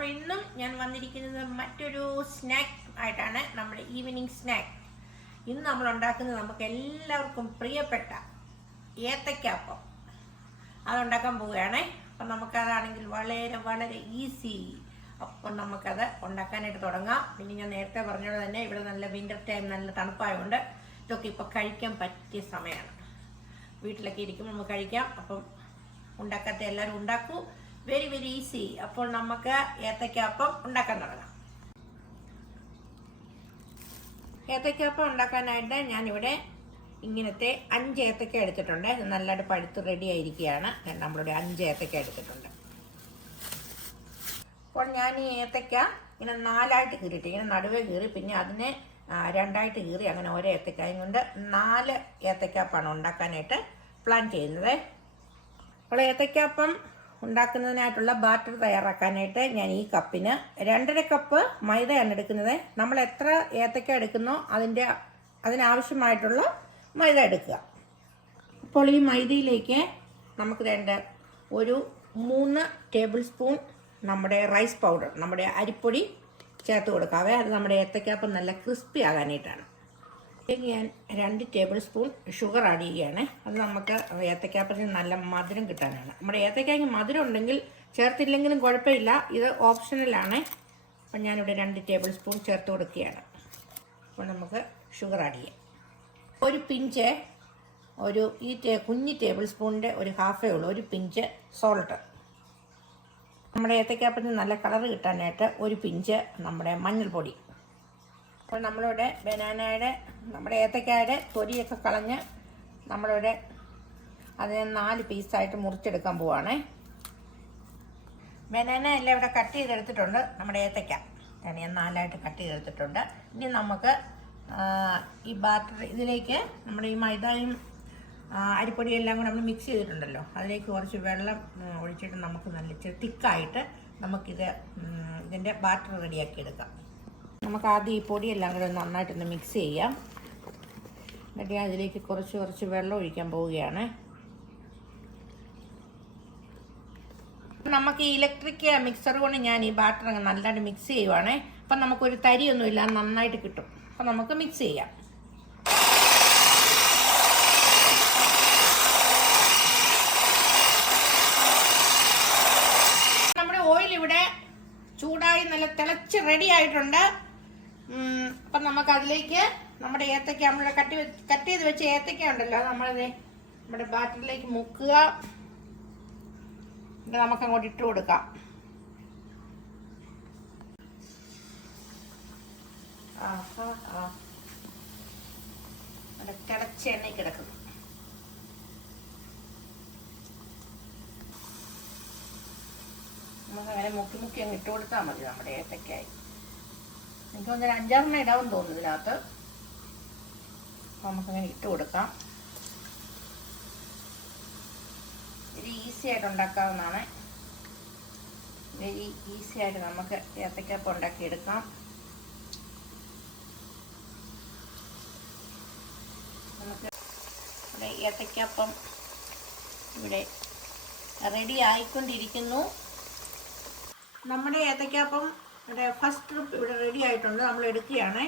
അപ്പോൾ ഇന്നും ഞാൻ വന്നിരിക്കുന്നത് മറ്റൊരു സ്നാക്ക് ആയിട്ടാണ്. നമ്മുടെ ഈവനിങ് സ്നാക്ക്. ഇന്ന് നമ്മൾ ഉണ്ടാക്കുന്നത് നമുക്ക് എല്ലാവർക്കും പ്രിയപ്പെട്ട ഏത്തയ്ക്കാപ്പം അതുണ്ടാക്കാൻ പോവുകയാണേ. അപ്പം നമുക്കതാണെങ്കിൽ വളരെ വളരെ ഈസി. അപ്പം നമുക്കത് ഉണ്ടാക്കാനായിട്ട് തുടങ്ങാം. പിന്നെ ഞാൻ നേരത്തെ പറഞ്ഞത് തന്നെ ഇവിടെ നല്ല വിൻ്റർ ടൈം, നല്ല തണുപ്പായതുകൊണ്ട് ഇതൊക്കെ ഇപ്പോൾ കഴിക്കാൻ പറ്റിയ സമയമാണ്. വീട്ടിലൊക്കെ ഇരിക്കുമ്പോൾ നമുക്ക് കഴിക്കാം. അപ്പം ഉണ്ടാക്കാത്ത എല്ലാവരും ഉണ്ടാക്കൂ. Very very easy. അപ്പോൾ നമുക്ക് ഏത്തയ്ക്കാപ്പം ഉണ്ടാക്കാൻ തുടങ്ങാം. ഏത്തയ്ക്കാപ്പം ഉണ്ടാക്കാനായിട്ട് ഞാനിവിടെ ഇങ്ങനത്തെ 5 ഏത്തയ്ക്ക എടുത്തിട്ടുണ്ട്. നല്ലതായിട്ട് പഴുത്ത് റെഡി ആയിരിക്കുകയാണ്. നമ്മളിവിടെ 5 ഏത്തയ്ക്ക എടുത്തിട്ടുണ്ട്. അപ്പോൾ ഞാൻ ഈ ഏത്തയ്ക്ക ഇങ്ങനെ 4ആയിട്ട് കീറിയിട്ട്, ഇങ്ങനെ നടുവേ കീറി, പിന്നെ അതിനെ 2ആയിട്ട് കീറി, അങ്ങനെ ഓരോ ഏത്തയ്ക്കായും കൊണ്ട് 4 ഏത്തയ്ക്കാപ്പാണ് ഉണ്ടാക്കാനായിട്ട് പ്ലാൻ ചെയ്യുന്നത്. അപ്പോൾ ഏത്തയ്ക്കാപ്പം ഉണ്ടാക്കുന്നതിനായിട്ടുള്ള ബാറ്റർ തയ്യാറാക്കാനായിട്ട് ഞാൻ ഈ കപ്പിന് 2.5 കപ്പ് മൈദയാണ് എടുക്കുന്നത്. നമ്മൾ എത്ര ഏത്തയ്ക്ക എടുക്കുന്നോ അതിനാവശ്യമായിട്ടുള്ള മൈദ എടുക്കുക. അപ്പോൾ ഈ മൈദയിലേക്ക് നമുക്ക് വേണ്ട ഒരു 3 ടേബിൾ സ്പൂൺ നമ്മുടെ റൈസ് പൗഡർ, നമ്മുടെ അരിപ്പൊടി ചേർത്ത് കൊടുക്കാവേ. അത് നമ്മുടെ ഏത്തയ്ക്കാപ്പം നല്ല ക്രിസ്പി ആകാനായിട്ടാണ്. ഞാൻ 2 ടേബിൾ സ്പൂൺ ഷുഗർ ആഡ് ചെയ്യുകയാണ്. അത് നമുക്ക് ഏത്തയ്ക്കാപ്പത്തിന് നല്ല മധുരം കിട്ടാനാണ്. നമ്മുടെ ഏത്തയ്ക്കായ്ക്ക് മധുരം ഉണ്ടെങ്കിൽ ചേർത്തില്ലെങ്കിലും കുഴപ്പമില്ല, ഇത് ഓപ്ഷണലാണ്. അപ്പം ഞാനിവിടെ 2 ടേബിൾ സ്പൂൺ ചേർത്ത് കൊടുക്കുകയാണ്. അപ്പോൾ നമുക്ക് ഷുഗർ ആഡ് ചെയ്യാം. ഒരു പിഞ്ച്, ഈ കുഞ്ഞ് ടേബിൾ സ്പൂണിൻ്റെ ഒരു ഹാഫേ ഉള്ളൂ, ഒരു പിഞ്ച് സോൾട്ട്. നമ്മുടെ ഏത്തയ്ക്കാപ്പത്തിന് നല്ല കളർ കിട്ടാനായിട്ട് ഒരു പിഞ്ച് നമ്മുടെ മഞ്ഞൾപ്പൊടി. അപ്പോൾ നമ്മളിവിടെ നമ്മുടെ ഏത്തയ്ക്കായുടെ തൊലിയൊക്കെ കളഞ്ഞ് നമ്മളിവിടെ അതിനെ 4 പീസായിട്ട് മുറിച്ചെടുക്കാൻ പോവുകയാണേ. ബനാന എല്ലാം ഇവിടെ കട്ട് ചെയ്തെടുത്തിട്ടുണ്ട്. നമ്മുടെ ഏത്തയ്ക്ക ഞാൻ 4ആയിട്ട് കട്ട് ചെയ്തെടുത്തിട്ടുണ്ട്. ഇനി നമുക്ക് ഈ ബാറ്റർ ഇതിലേക്ക് നമ്മുടെ ഈ മൈദയും അരിപ്പൊടിയും എല്ലാം കൂടെ നമ്മൾ മിക്സ് ചെയ്തിട്ടുണ്ടല്ലോ, അതിലേക്ക് കുറച്ച് വെള്ളം ഒഴിച്ചിട്ട് നമുക്ക് നല്ല തിക്കായിട്ട് ഇതിൻ്റെ ബാറ്റർ റെഡിയാക്കി എടുക്കാം. നമുക്ക് ആദ്യം ഈ പൊടിയെല്ലാം കൂടെ നന്നായിട്ടൊന്ന് മിക്സ് ചെയ്യാം. എന്നിട്ട് ഞാൻ ഇതിലേക്ക് കുറച്ച് വെള്ളം ഒഴിക്കാൻ പോവുകയാണ്. നമുക്ക് ഈ ഇലക്ട്രിക് മിക്സർ കൊണ്ട് ഞാൻ ഈ ബാറ്റർ നല്ലതായിട്ട് മിക്സ് ചെയ്യുവാണേ. അപ്പം നമുക്കൊരു തരിയൊന്നുമില്ല, നന്നായിട്ട് കിട്ടും. അപ്പം നമുക്ക് മിക്സ് ചെയ്യാം. നമ്മുടെ ഓയിൽ ഇവിടെ ചൂടായി നല്ല തിളച്ച് റെഡി ആയിട്ടുണ്ട്. അപ്പം നമുക്കതിലേക്ക് നമ്മുടെ ഏത്തയ്ക്ക, നമ്മുടെ കട്ട് ചെയ്ത് വെച്ച ഏത്തയ്ക്ക ഉണ്ടല്ലോ, അത് നമ്മുടെ ബാറ്ററിലേക്ക് മുക്കുക. നമുക്ക് അങ്ങോട്ട് ഇട്ട് കൊടുക്കാം. നല്ല തിളച്ച എണ്ണയിൽ കിടക്കുന്നു. നമുക്കങ്ങനെ മുക്കി അങ്ങ് ഇട്ട് കൊടുത്താൽ മതി നമ്മുടെ ഏത്തയ്ക്കായി. എനിക്ക് തോന്നുന്നു 5-6 ഇടാമെന്ന് തോന്നുന്നു ഇതിനകത്ത്. അപ്പോൾ നമുക്കങ്ങനെ ഇട്ട് കൊടുക്കാം. വെരി ഈസി ആയിട്ട് ഉണ്ടാക്കാവുന്നതാണ്. വെരി ഈസി ആയിട്ട് നമുക്ക് ഏത്തയ്ക്കാപ്പം ഉണ്ടാക്കിയെടുക്കാം. നമുക്ക് ഇവിടെ ഏത്തയ്ക്കാപ്പം ഇവിടെ റെഡി ആയിക്കൊണ്ടിരിക്കുന്നു. നമ്മുടെ ഏത്തയ്ക്കാപ്പം ഇവിടെ ഫസ്റ്റ് ട്രിപ്പ് ഇവിടെ റെഡി ആയിട്ടുണ്ട്. നമ്മൾ എടുക്കുകയാണ്.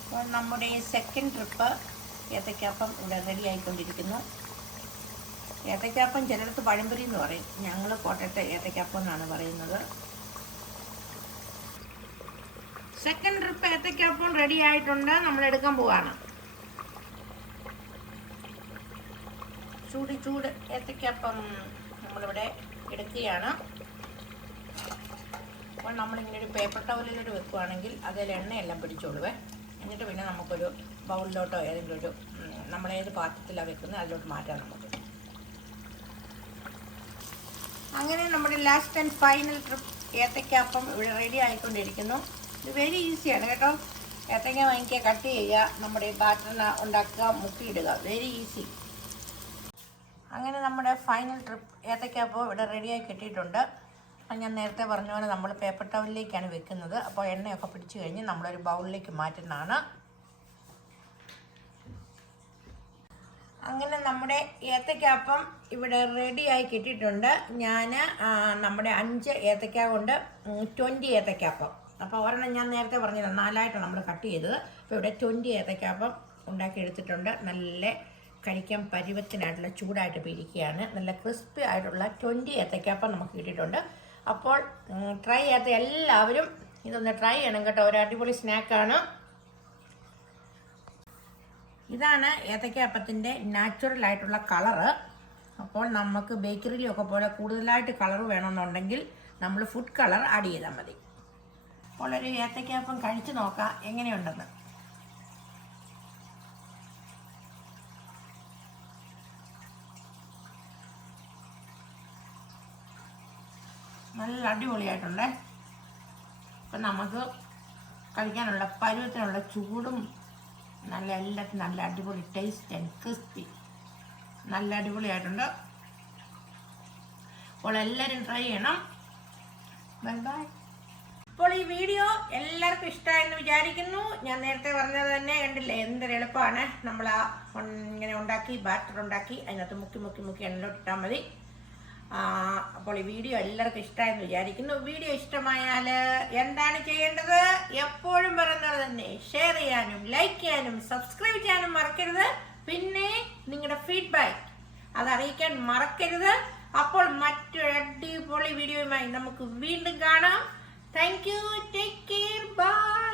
അപ്പോൾ നമ്മുടെ സെക്കൻഡ് ട്രിപ്പ് ഏത്തയ്ക്കാപ്പം ഇവിടെ റെഡി ആയിക്കൊണ്ടിരിക്കുന്നു. ഏത്തയ്ക്കാപ്പം ചിലടത്ത് പഴംപൊരി എന്ന് പറയും, ഞങ്ങൾ കോട്ടയത്തെ ഏത്തയ്ക്കാപ്പം എന്നാണ് പറയുന്നത്. സെക്കൻഡ് ട്രിപ്പ് ഏത്തയ്ക്കാപ്പം റെഡി ആയിട്ടുണ്ട്. നമ്മൾ എടുക്കാൻ പോവാണ്. ചൂട് ഏത്തയ്ക്കാപ്പം നമ്മളിവിടെ എടുക്കുകയാണ്. അപ്പോൾ നമ്മളിങ്ങനെ ഒരു പേപ്പർ ടവലിലോട്ട് വെക്കുകയാണെങ്കിൽ അതിൽ എണ്ണയെല്ലാം പിടിച്ചോളുവേ. എന്നിട്ട് പിന്നെ നമുക്കൊരു ബൗളിലോട്ടോ ഏതെങ്കിലും ഒരു നമ്മളേത് പാത്രത്തിലാണ് വെക്കുന്നത് അതിലോട്ട് മാറ്റാം നമുക്ക്. അങ്ങനെ നമ്മുടെ ലാസ്റ്റ് ആൻഡ് ഫൈനൽ ട്രിപ്പ് ഏത്തയ്ക്കാപ്പം ഇവിടെ റെഡി ആയിക്കൊണ്ടിരിക്കുന്നു. ഇത് വെരി ഈസിയാണ് കേട്ടോ. ഏത്തയ്ക്ക വാങ്ങിക്കുക, കട്ട് ചെയ്യുക, നമ്മുടെ ബാറ്ററിന് ഉണ്ടാക്കുക, മുക്കിയിടുക. Very easy. അങ്ങനെ നമ്മുടെ ഫൈനൽ ട്രിപ്പ് ഏത്തയ്ക്കാപ്പം ഇവിടെ റെഡിയായി കിട്ടിയിട്ടുണ്ട്. അപ്പം ഞാൻ നേരത്തെ പറഞ്ഞ പോലെ നമ്മൾ പേപ്പർ ടവലിലേക്കാണ് വെക്കുന്നത്. അപ്പോൾ എണ്ണയൊക്കെ പിടിച്ചു കഴിഞ്ഞ് നമ്മളൊരു ബൗളിലേക്ക് മാറ്റുന്നതാണ്. അങ്ങനെ നമ്മുടെ ഏത്തയ്ക്കാപ്പം ഇവിടെ റെഡിയായി കിട്ടിയിട്ടുണ്ട്. ഞാൻ നമ്മുടെ 5 ഏത്തയ്ക്ക കൊണ്ട് 20 ഏത്തയ്ക്കാപ്പം. അപ്പോൾ ഒരെണ്ണം ഞാൻ നേരത്തെ പറഞ്ഞില്ല, 4ആയിട്ടാണ് നമ്മൾ കട്ട് ചെയ്തത്. അപ്പോൾ ഇവിടെ 20 ഏത്തയ്ക്കാപ്പം ഉണ്ടാക്കി എടുത്തിട്ടുണ്ട്. നല്ല കഴിക്കാൻ പരുവത്തിനായിട്ടുള്ള ചൂടായിട്ട് പിരിക്കുകയാണ്. നല്ല ക്രിസ്പി ആയിട്ടുള്ള 20 ഏത്തയ്ക്കാപ്പം നമുക്ക് കിട്ടിയിട്ടുണ്ട്. അപ്പോൾ ട്രൈ ചെയ്യാത്ത എല്ലാവരും ഇതൊന്ന് ട്രൈ ചെയ്യണം കേട്ടോ. ഒരു അടിപൊളി സ്നാക്കാണ്. ഇതാണ് ഏത്തയ്ക്കാപ്പത്തിൻ്റെ നാച്ചുറൽ ആയിട്ടുള്ള കളറ്. അപ്പോൾ നമുക്ക് ബേക്കറിയിലൊക്കെ പോലെ കൂടുതലായിട്ട് കളർ വേണമെന്നുണ്ടെങ്കിൽ നമ്മൾ ഫുഡ് കളർ ആഡ് ചെയ്താൽ മതി. അപ്പോൾ ഒരു ഏത്തയ്ക്കാപ്പം കഴിച്ച് നോക്കാം എങ്ങനെയുണ്ടെന്ന്. നല്ല അടിപൊളിയായിട്ടുണ്ട്. ഇപ്പം നമുക്ക് കഴിക്കാനുള്ള പരുവത്തിനുള്ള ചൂടും നല്ല എല്ലാത്തിനും നല്ല അടിപൊളി ടേസ്റ്റ് ആൻഡ് ക്രിസ്പി, നല്ല അടിപൊളിയായിട്ടുണ്ട്. അപ്പോൾ എല്ലാവരും ട്രൈ ചെയ്യണം. Bye bye. അപ്പോൾ ഈ വീഡിയോ എല്ലാവർക്കും ഇഷ്ടമായെന്ന് വിചാരിക്കുന്നു. ഞാൻ നേരത്തെ പറഞ്ഞത് തന്നെ കണ്ടില്ലേ, എന്തൊരു എളുപ്പമാണ്. നമ്മൾ ഇങ്ങനെ ഉണ്ടാക്കി ബാറ്റർ ഉണ്ടാക്കി അതിനകത്ത് മുക്കി എണ്ണയിലോട്ട് ഇട്ടാൽ മതി. അപ്പോൾ ഈ വീഡിയോ എല്ലാവർക്കും ഇഷ്ടമായെന്ന് വിചാരിക്കുന്നു. വീഡിയോ ഇഷ്ടമായാൽ എന്താണ് ചെയ്യേണ്ടത്? എപ്പോഴും പറയുന്നത് തന്നെ, ഷെയർ ചെയ്യാനും ലൈക്ക് ചെയ്യാനും സബ്സ്ക്രൈബ് ചെയ്യാനും മറക്കരുത്. പിന്നെ നിങ്ങളുടെ ഫീഡ്ബാക്ക് അതറിയിക്കാൻ മറക്കരുത്. അപ്പോൾ മറ്റൊരു അടിപൊളി വീഡിയോയുമായി നമുക്ക് വീണ്ടും കാണാം. Thank you. Take care. By.